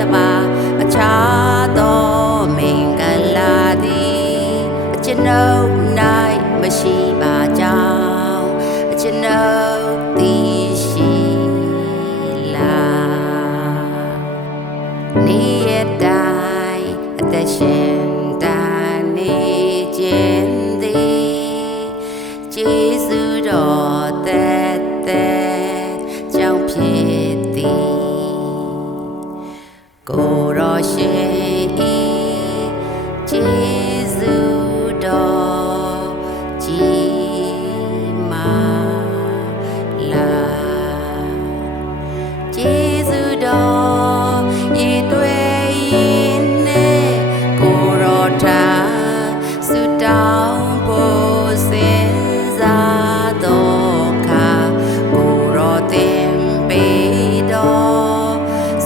တပါအခြားသောမင်္ဂလာသည်အကျွန်ုပ်၌မရှိပါကြောင်းအကျွန်ုပ်သိရှိလာနေ့ရက်တိုင်းအသက်ရှင်တန်နေခြင်းသည်ကျေးဇူးတော်သက်သက်ကြောင့်ဖြစ်သည်ကိုယ်တော်ရှင်ဤကျေးဇူးတော်ကြီးမားလာကျေးဇူးတော်ရည်တွေ့ရင်နဲ့ကိုယ်တော်ထာဆုတောင်းဖို့စဉ်းစားတော့ခါကိုယ်တော်တင်ပေးတော်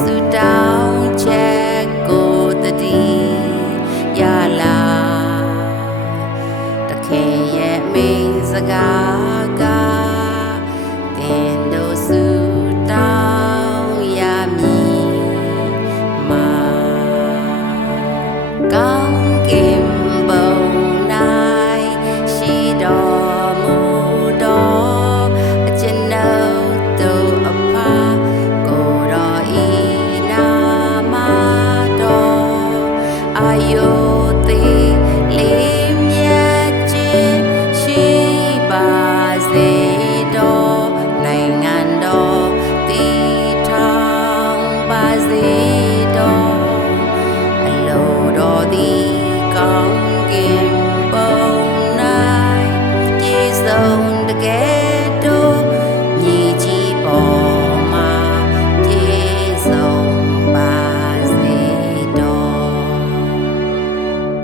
ဆုတောင်းချက်ကိုတည်ရလာတခင်ရဲ့မိန်စကားကတင်တို့ဆုတောင်းရမည်မှာကောင်းကင်ဘုံ၌ရှိတော်မူတော်အကျွန်ုပ်တို့အဖကိုယ်တော်ဤနာမတော်အာယုသေးလေးမြတ်ခြင်းရှိပါစေတော်နိုင်ငံတော်တည်ထောင်ပါစေတော်အလိုတော်သည်ကောင်းကင်ဘုံ၌ပြည့်စုံတကယ်တို့ညီကြီးပေါ်မှာပြည့်စုံပါစေတော်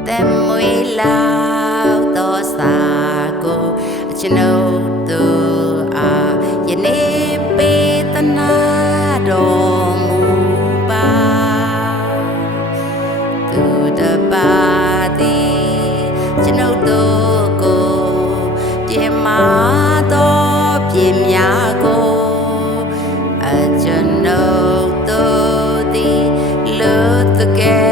သက်မွေးလောက်သောစာကိုအကျွန်ုပ်တို့အားယနေ့ပေးသနာတော်မူပါသူတပါသည်ကျွန်ုပ်တို့ကိုပြင်မာသောပြင်များကိုအကျွန်ုပ်တို့သည်လွတ်တကယ်